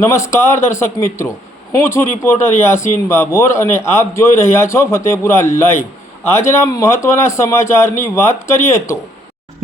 નમસ્કાર દર્શક મિત્રો, હું છું રિપોર્ટર યાસીન બાબોર અને આપ જોઈ રહ્યા છો ફતેપુરા લાઈવ। આજના મહત્વના સમાચારની વાત કરીએ તો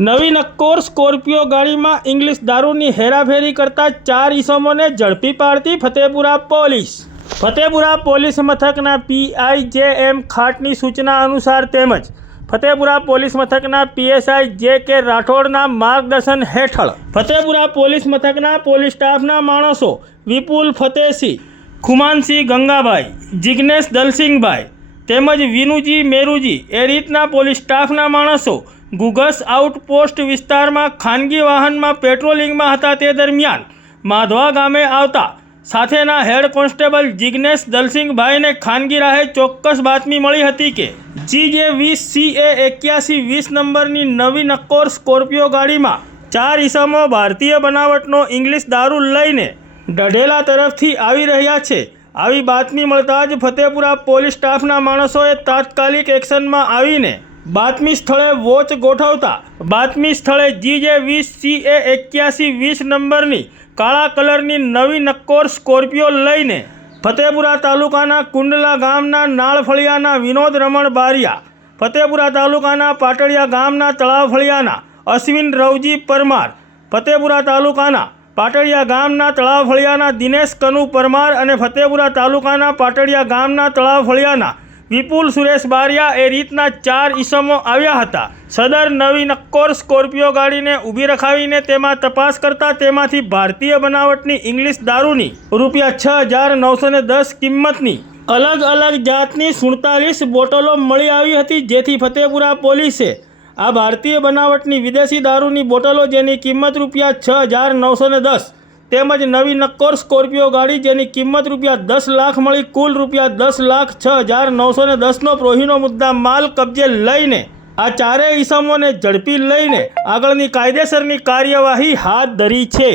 નવી નક્કોર સ્કોર્પિયો ગાડીમાં ઇંગ્લિશ દારૂની હેરાફેરી કરતા 4 ઈસમોને ઝડપી પાડતી ફતેપુરા પોલીસ। ફતેપુરા પોલીસ મથકના પીઆઈ જે.એમ. ખાટની સૂચના અનુસાર તેમજ ફતેપુરા પોલીસ મથકના પીએસઆઈ જે.કે. રાઠોડના માર્ગદર્શન હેઠળ ફતેપુરા પોલીસ મથકના પોલીસ સ્ટાફના માણસો વિપુલ ફતેસિંહ, ખુમાનસિંહ ગંગાભાઈ, જિગ્નેશ દલસિંહભાઈ તેમજ વિનુજી મેરુજી એ રીતના પોલીસ સ્ટાફના માણસો ગુગસ આઉટપોસ્ટ વિસ્તારમાં ખાનગી વાહનમાં પેટ્રોલિંગમાં હતા। તે દરમિયાન માધવા ગામે આવતા સાથેના હેડ કોન્સ્ટેબલ જિગ્નેશ દલસિંહભાઈને ખાનગી રાહે ચોક્કસ બાતમી મળી હતી કે GJ20CA8120 નંબરની નવી નક્કોર સ્કોર્પિયો ગાડીમાં 4 ઈસમો ભારતીય બનાવટનો ઇંગ્લિશ દારૂ લઈને ઢઢેલા તરફથી આવી રહ્યા છે। આવી બાતમી મળતા જ ફતેપુરા પોલીસ સ્ટાફના માણસોએ તાત્કાલિક એક્શનમાં આવીને બાતમી સ્થળે વોચ ગોઠવતા બાતમી સ્થળે GJ20CA8120 નંબરની કાળા કલરની નવી નક્કોર સ્કોર્પિયો લઈને ફતેપુરા તાલુકાના કુંડલા ગામના નાળફળિયાના વિનોદ રમણ બારિયા, ફતેપુરા તાલુકાના પાટડિયા ગામના તળાવફળિયાના અશ્વિન રવજી પરમાર, ફતેપુરા તાલુકાના પાટડિયા ગામના તળાવફળિયાના દિનેશ કનુ પરમાર અને ફતેપુરા તાલુકાના પાટડિયા ગામના તળાવફળિયાના વિપુલ સુરેશ બારિયા એ રીતના 4 ઈસમો આવ્યા હતા। સદર નવી નક્કોર સ્કોર્પિયો ગાડીને ઊભી રખાવીને તેમાં તપાસ કરતા તેમાંથી ભારતીય બનાવટની ઇંગ્લિશ દારૂની ₹6,910 કિંમતની અલગ અલગ જાતની 47 બોટલો મળી આવી હતી। જેથી ફતેપુરા પોલીસે આ ભારતીય બનાવટની વિદેશી દારૂની બોટલો જેની કિંમત ₹6,910 તેમજ નવી નક્કોર સ્કોર્પિયો ગાડી જેની કિંમત ₹10 લાખ મળી કુલ ₹10,06,910નો પ્રોહીનો મુદ્દા માલ કબજે લઈને આ 4 ઈસમોને ઝડપી લઈને આગળની કાયદેસરની કાર્યવાહી હાથ ધરી છે।